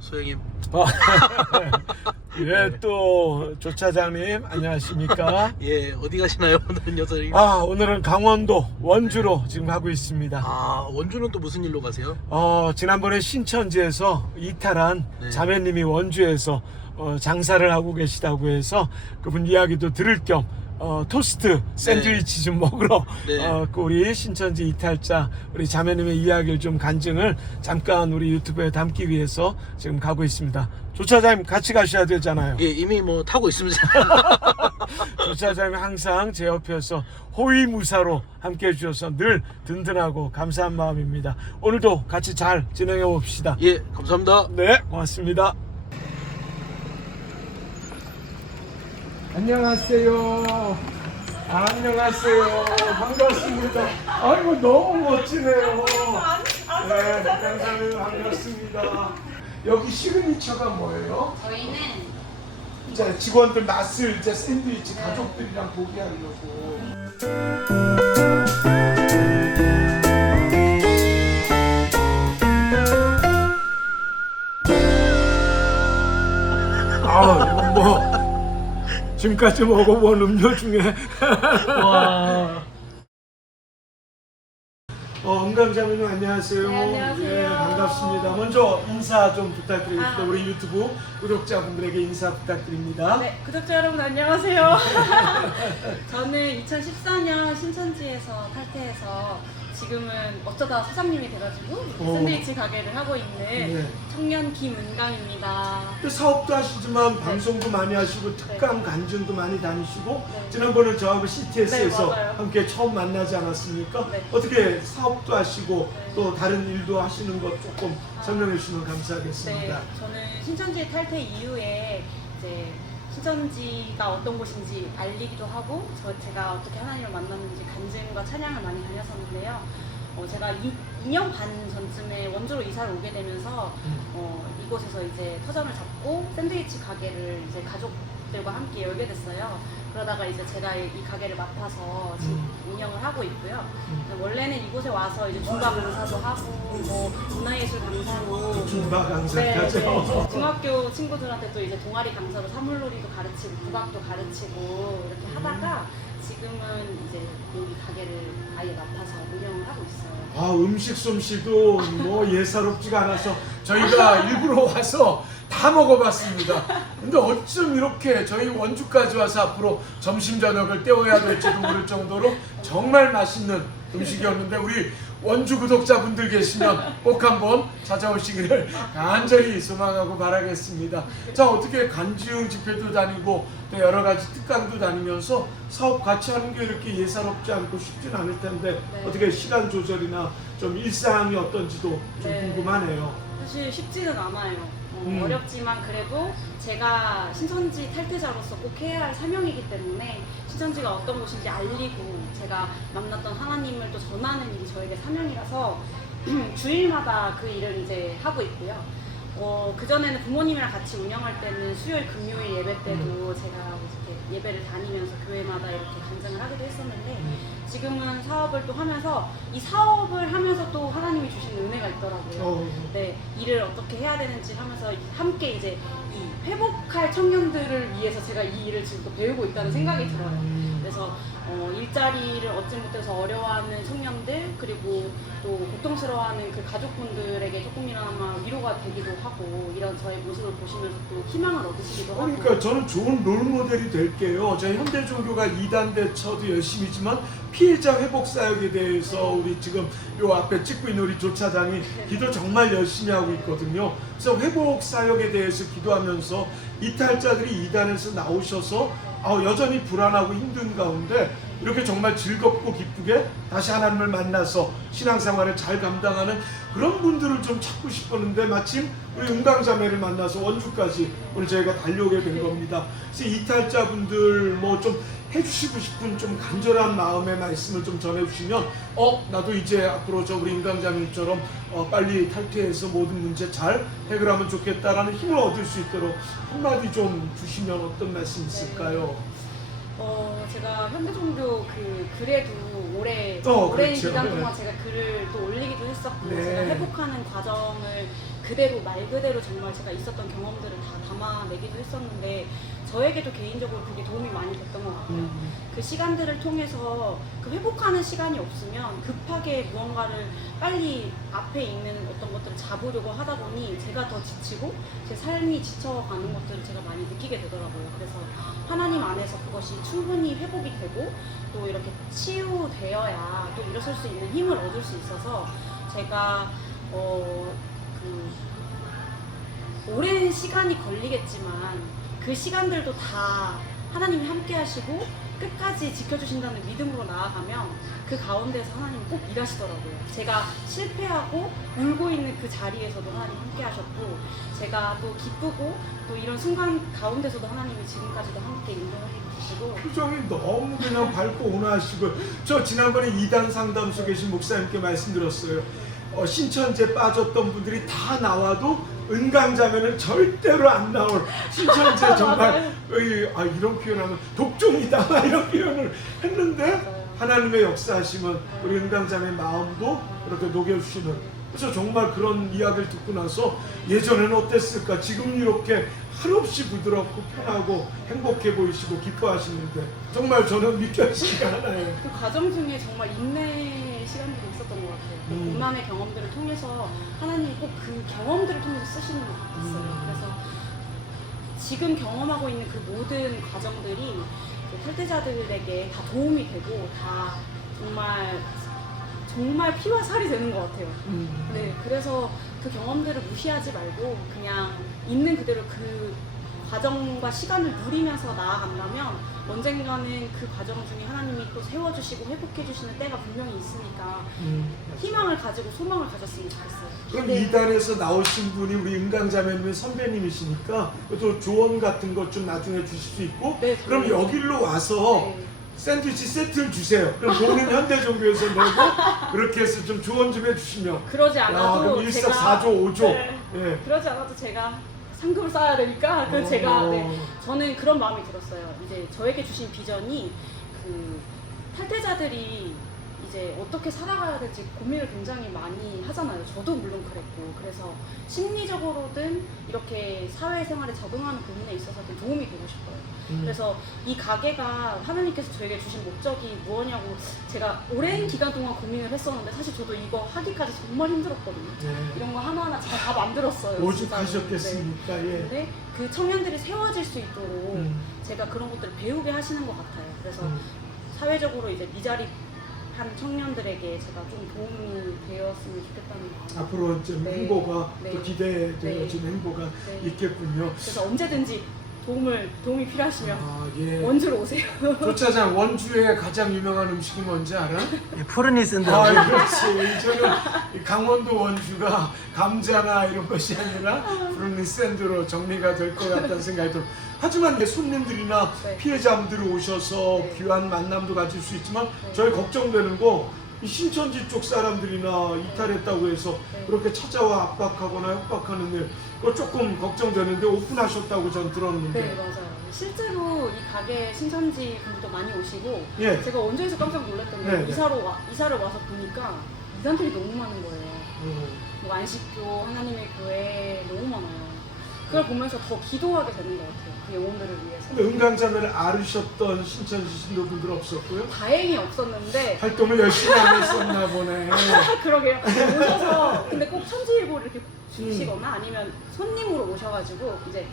소영님 어. 예, 또 조차장님 안녕하십니까? 예 어디 가시나요 오늘은 여선님 아, 오늘은 강원도 원주로 지금 가고 있습니다. 아 원주는 또 무슨 일로 가세요? 어, 지난번에 신천지에서 이탈한 네. 자매님이 원주에서 어, 장사를 하고 계시다고 해서 그분 이야기도 들을 겸 어, 토스트 샌드위치 좀 먹으러 네. 어, 그 우리 신천지 이탈자 우리 자매님의 이야기를 좀 간증을 잠깐 우리 유튜브에 담기 위해서 지금 가고 있습니다. 조차장님 같이 가셔야 되잖아요. 예 이미 뭐 타고 있습니다 조차장님이 항상 제 옆에서 호위무사로 함께 해주셔서 늘 든든하고 감사한 마음입니다. 오늘도 같이 잘 진행해 봅시다. 예 감사합니다 네, 고맙습니다. 안녕하세요. 안녕하세요. 반갑습니다. 아이고 너무 멋지네요. 네, 감사합니다. 반갑습니다. 여기 시그니처가 뭐예요? 저희는 이제 직원들 낯을 이제 샌드위치 가족들이랑 보게 하려고. 지금까지 먹어본 음료 중에 와 어, 은강자매님 안녕하세요. 네, 안녕하세요. 예, 반갑습니다. 먼저 인사 좀 부탁드립니다. 아. 우리 유튜브 구독자분들에게 인사 부탁드립니다. 네, 구독자 여러분 안녕하세요. 저는 2014년 신천지에서 탈퇴해서 지금은 어쩌다 사장님이 돼가지고 오. 샌드위치 가게를 하고 있는 네. 청년 김은강입니다. 또 사업도 하시지만 방송도 많이 하시고 특강 간증도 많이 다니시고 네. 지난번에 저하고 CTS에서 네, 맞아요. 함께 처음 만나지 않았습니까? 네. 어떻게 사업도 하시고 네. 또 다른 일도 하시는 것 조금 아. 설명해 주시면 네, 감사하겠습니다. 저는 신천지 탈퇴 이후에 이제 신천지가 어떤 곳인지 알리기도 하고 저 제가 어떻게 하나님을 만났는지 간증 과 찬양을 많이 다녔었는데요. 어, 제가 2, 년 반 전쯤에 원주로 이사를 오게 되면서 음. 어, 이곳에서 이제 터전을 잡고 샌드위치 가게를 이제 가족들과 함께 열게 됐어요. 그러다가 이제 제가 이 이 가게를 맡아서 지금 음. 운영을 하고 있고요. 음. 원래는 이곳에 와서 이제 중박 강사도 하고 뭐 문화예술 강사로 중바 네, 강사까지. 네. 중학교 친구들한테 또 이제 동아리 강사로 사물놀이도 가르치고 국악도 가르치고 이렇게 하다가 지금은 이제 여기 가게를 아예 맡아서 운영을 하고 있어요. 아 음식 솜씨도 뭐 예사롭지가 않아서 저희가 일부러 와서 다 먹어봤습니다. 근데 어쩜 이렇게 저희 원주까지 와서 앞으로 점심 저녁을 때워야 될지도 모를 정도로 정말 맛있는 음식이었는데 우리 원주 구독자분들 계시면 꼭 한번 찾아오시기를 간절히 소망하고 바라겠습니다. 자 어떻게 간지ung 집회도 다니고 또 여러 가지 특강도 다니면서 사업 같이 하는 게 이렇게 예사롭지 않고 쉽진 않을 텐데 네. 어떻게 시간 조절이나 좀 일상이 어떤지도 좀 네. 궁금하네요. 사실 쉽지는 않아요. 어, 음. 어렵지만 그래도 제가 신천지 탈퇴자로서 꼭 해야 할 사명이기 때문에 신천지가 어떤 곳인지 알리고 제가 만났던 하나님을 또 전하는 일이 저에게 사명이라서 주일마다 그 일을 이제 하고 있고요. 어, 그전에는 부모님이랑 같이 운영할 때는 수요일, 금요일 예배 때도 음. 제가 이렇게 예배를 다니면서 교회마다 이렇게 간증을 하기도 했었는데 음. 지금은 사업을 또 하면서 이 사업을 하면서 또 하나님이 주신 은혜가 있더라고요. 어, 네, 일을 어떻게 해야 되는지 하면서 함께 이제 이 회복할 청년들을 위해서 제가 이 일을 지금 또 배우고 있다는 생각이 들어요. 음. 그래서 어, 일자리를 얻지 못해서 어려워하는 청년들 그리고 또 고통스러워하는 그 가족분들에게 조금이나마 위로가 되기도 하고 이런 저의 모습을 보시면서 또 희망을 얻으시기도 하고 그러니까 저는 좋은 롤 모델이 될게요. 저희 현대 종교가 이단 대처도 열심히지만 피해자 회복 사역에 대해서 우리 지금 요 앞에 찍고 있는 우리 조차장이 기도 정말 열심히 하고 있거든요. 그래서 회복 사역에 대해서 기도하면서 이탈자들이 이단에서 나오셔서 아, 여전히 불안하고 힘든 가운데 이렇게 정말 즐겁고 기쁘게 다시 하나님을 만나서 신앙생활을 잘 감당하는 그런 분들을 좀 찾고 싶었는데 마침 우리 은강자매를 만나서 원주까지 오늘 저희가 달려오게 된 겁니다. 그래서 이탈자분들 뭐 좀 해주시고 싶은 좀 간절한 마음의 말씀을 좀 전해주시면 어 나도 이제 앞으로 저 우리 인강자님처럼 어, 빨리 탈퇴해서 모든 문제 잘 해결하면 좋겠다라는 힘을 얻을 수 있도록 한마디 좀 주시면 어떤 말씀 있을까요? 어, 제가 현대종교 그 글에도 올해 어, 오랜 그렇죠. 기간 네. 동안 제가 글을 또 올리기도 했었고 네. 제가 회복하는 과정을 그대로 말 그대로 정말 제가 있었던 경험들을 다 담아내기도 했었는데 저에게도 개인적으로 그게 도움이 많이 됐던 것 같아요. 음. 그 시간들을 통해서 그 회복하는 시간이 없으면 급하게 무언가를 빨리 앞에 있는 어떤 것들을 잡으려고 하다 보니 제가 더 지치고 제 삶이 지쳐가는 것들을 제가 많이 느끼게 되더라고요. 그래서 하나님 안에서 그것이 충분히 회복이 되고 또 이렇게 치유되어야 또 일어설 수 있는 힘을 얻을 수 있어서 제가 어, 그 오랜 시간이 걸리겠지만 그 시간들도 다 하나님이 함께 하시고 끝까지 지켜주신다는 믿음으로 나아가면 그 가운데서 하나님이 꼭 일하시더라고요. 제가 실패하고 울고 있는 그 자리에서도 하나님 함께 하셨고 제가 또 기쁘고 또 이런 순간 가운데서도 하나님이 지금까지도 함께 인도해 주시고 표정이 너무 그냥 밝고 온화하시고 저 지난번에 이단 상담소 계신 목사님께 말씀드렸어요. 어, 신천지에 빠졌던 분들이 다 나와도 은강자면은 절대로 안 나올. 신천지에 정말 맞아요. 의, 아, 이런 표현하면 독종이다. 이런 표현을 했는데. 하나님의 역사하심은 우리 은강자의 마음도 이렇게 녹여주시는. 그래서 정말 그런 이야기를 듣고 나서 예전에는 어땠을까? 지금 이렇게 한없이 부드럽고 편하고 행복해 보이시고 기뻐하시는데 정말 저는 믿겨지지가 않아요. 그 과정 중에 정말 인내 고난의 경험들을 통해서 하나님이 꼭 그 경험들을 통해서 쓰시는 것 같았어요. 음. 그래서 지금 경험하고 있는 그 모든 과정들이 그 탈퇴자들에게 다 도움이 되고 다 정말 정말 피와 살이 되는 것 같아요. 음. 네, 그래서 그 경험들을 무시하지 말고 그냥 있는 그대로 그 과정과 시간을 누리면서 나아간다면 언젠가는 그 과정 중에 하나님이 또 세워주시고 회복해주시는 때가 분명히 있으니까 음. 희망을 가지고 소망을 가졌으면 좋겠어요. 그럼 네. 이단에서 나오신 분이 우리 은강자매님의 선배님이시니까 또 조언 같은 것 좀 나중에 주실 수 있고 네, 그럼 여기로 와서 네. 샌드위치 세트를 주세요. 그럼 돈은 현대종교에서 내고 그렇게 해서 좀 조언 좀 해주시면 그러지 야, 않아도 그럼 제가 일석사조 오조. 네. 예. 그러지 않아도 제가 상금을 쌓아야 되니까 그 어. 제가 네, 저는 그런 마음이 들었어요. 이제 저에게 주신 비전이 그 탈퇴자들이 이제 어떻게 살아가야 될지 고민을 굉장히 많이 하잖아요. 저도 물론 그랬고 그래서 심리적으로든 이렇게 사회생활에 적응하는 고민에 있어서든 도움이 되고 싶어요. 음. 그래서 이 가게가 하나님께서 저에게 주신 목적이 무엇냐고 제가 오랜 기간 동안 고민을 했었는데 사실 저도 이거 하기까지 정말 힘들었거든요. 네. 이런 거 하나하나 제가 다 만들었어요. 진짜로. 네. 오죽하셨겠습니까? 예. 근데 그 청년들이 세워질 수 있도록 음. 제가 그런 것들을 배우게 하시는 것 같아요. 그래서 음. 사회적으로 이제 미자립 한 청년들에게 제가 좀 도움이 되었으면 좋겠다는 마음. 앞으로 좀 네. 행보가 네. 또 기대되어진 네. 행보가 네. 있겠군요. 그래서 언제든지 도움을 도움이 필요하시면 아, 예. 원주로 오세요. 조차장 원주의 가장 유명한 음식이 뭔지 알아? 푸르니 샌드. 아, 그렇지. 저는 이 강원도 원주가 감자나 이런 것이 아니라 샌드로 정리가 될 것 같다는 생각이 들어요. 하지만 내 손님들이나 네. 피해자분들이 오셔서 네. 귀한 만남도 가질 수 있지만 네. 저희 걱정되는 거이 신천지 쪽 사람들이나 이탈했다고 해서 네. 그렇게 찾아와 압박하거나 협박하는 일 그거 조금 걱정되는데 오픈하셨다고 전 들었는데 네 맞아요. 실제로 이 가게 신천지 분들도 많이 오시고 예. 제가 원주에서 깜짝 놀랐던 게 네, 네. 이사로 와, 이사를 와서 보니까 이단들이 너무 많은 거예요. 음. 뭐 안식교, 하나님의 교회 너무 많아요. 그걸 보면서 더 기도하게 되는 것 같아요. 그 영혼들을 위해서. 근데 은강자매를 앓으셨던 신천지 신도분들 없었고요? 다행히 없었는데 활동을 열심히 안 했었나 보네. 그러게요. 오셔서 근데 꼭 천지일보를 이렇게 음. 주시거나 아니면 손님으로 오셔가지고 이제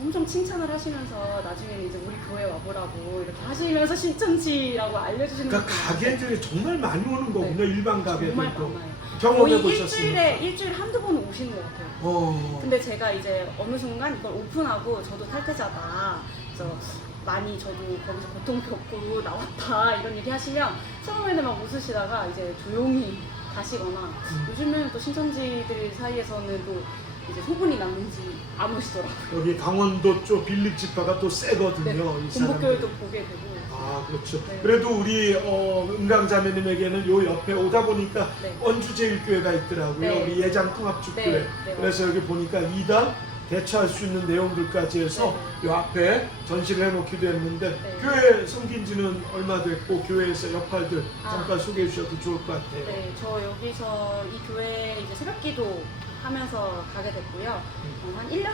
엄청 칭찬을 하시면서 나중에는 이제 우리 교회 와보라고 이렇게 하시면서 신천지라고 알려주시는 그러니까 분들 가게들이 정말 많이 오는 거군요. 일반 정말 가게들도. 많아요. 경험해 거의 보셨습니까? 일주일에 일주일 한두 번 오시는 것 같아요. 어. 근데 제가 이제 어느 순간 이걸 오픈하고 저도 탈퇴자다. 그래서 많이 저도 거기서 고통 겪고 나왔다 이런 얘기 하시면 처음에는 막 웃으시다가 이제 조용히 가시거나 음. 요즘에는 또 신천지들 사이에서는 또 이제 소문이 났는지 안 오시더라고요. 여기 강원도 쪽 빌립 지파가 또 세거든요. 이 사람들. 공복교회도 보게 되고. 아 그렇죠. 네. 그래도 우리 어, 은강 자매님에게는 요 옆에 오다 보니까 네. 원주제일교회가 있더라고요. 네. 우리 예장통합축교회. 네, 네, 그래서 여기 보니까 이단 대처할 수 있는 내용들까지 해서 요 앞에 전시를 해놓기도 했는데 네. 교회 섬긴 지는 얼마 됐고 교회에서 역할들 아. 잠깐 소개해 주셔도 좋을 것 같아요. 네, 저 여기서 이 교회 이제 새벽기도 하면서 가게 됐고요. 어, 한 1년 정도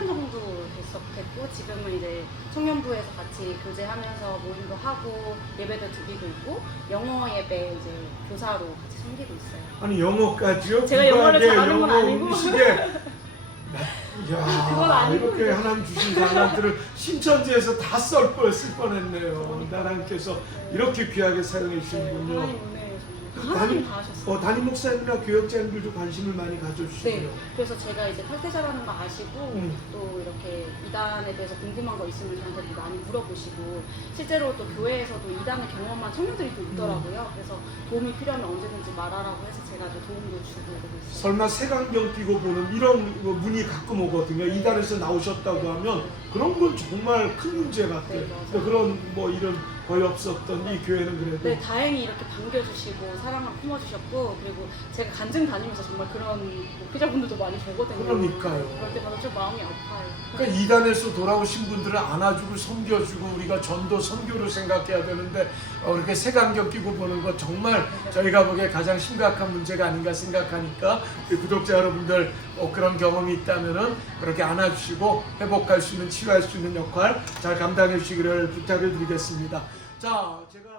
됐고 지금은 이제 청년부에서 같이 교제하면서 모임도 하고 예배도 드리고 있고 영어 예배 이제 교사로 같이 섬기고 있어요. 아니 영어까지요? 제가 영어를 국악의 잘하는 건 영어 아니고. 음식에 야 그건 아니고 이렇게. 하나님 주신 사람들을 신천지에서 다 썰 뻔, 쓸 뻔했네요. 나라님께서 이렇게 귀하게 사용해 네, 주시는군요. 하나님 은혜 정말 하나님 다 하셨어요. 어, 담임 목사님이나 교역자님들도 관심을 많이 가져주시고요. 네, 그래서 제가 이제 탈퇴자라는 거 아시고 음. 또 이렇게 이단에 대해서 궁금한 거 있으면 저한테 많이 물어보시고 실제로 또 교회에서도 이단을 경험한 청년들이 또 있더라고요. 그래서 도움이 필요하면 언제든지 말하라고 해서 제가 또 도움도 주고 그러고 있어요. 설마 색안경 끼고 보는 이런 거 문의 가끔 오거든요. 이단에서 나오셨다고 하면 그런 건 정말 큰 문제 같아요. 네, 맞아요. 근데 그런 뭐 이런 거의 없었던 이 교회는 그래도 네, 다행히 이렇게 반겨주시고 사랑을 품어주셨고 그리고 제가 간증 다니면서 정말 그런 목회자분들도 많이 보거든요. 그러니까요. 그럴 때마다 좀 마음이 아파요. 그러니까 이단에서 돌아오신 분들을 안아주고 섬겨주고 우리가 전도 선교를 생각해야 되는데 어, 이렇게 색안경 끼고 보는 것 정말 저희가 보기에 가장 심각한 문제가 아닌가 생각하니까 우리 구독자 여러분들 어, 그런 경험이 있다면은 그렇게 안아주시고 회복할 수 있는 치유할 수 있는 역할 잘 감당해 주시기를 부탁을 드리겠습니다. 자, 제가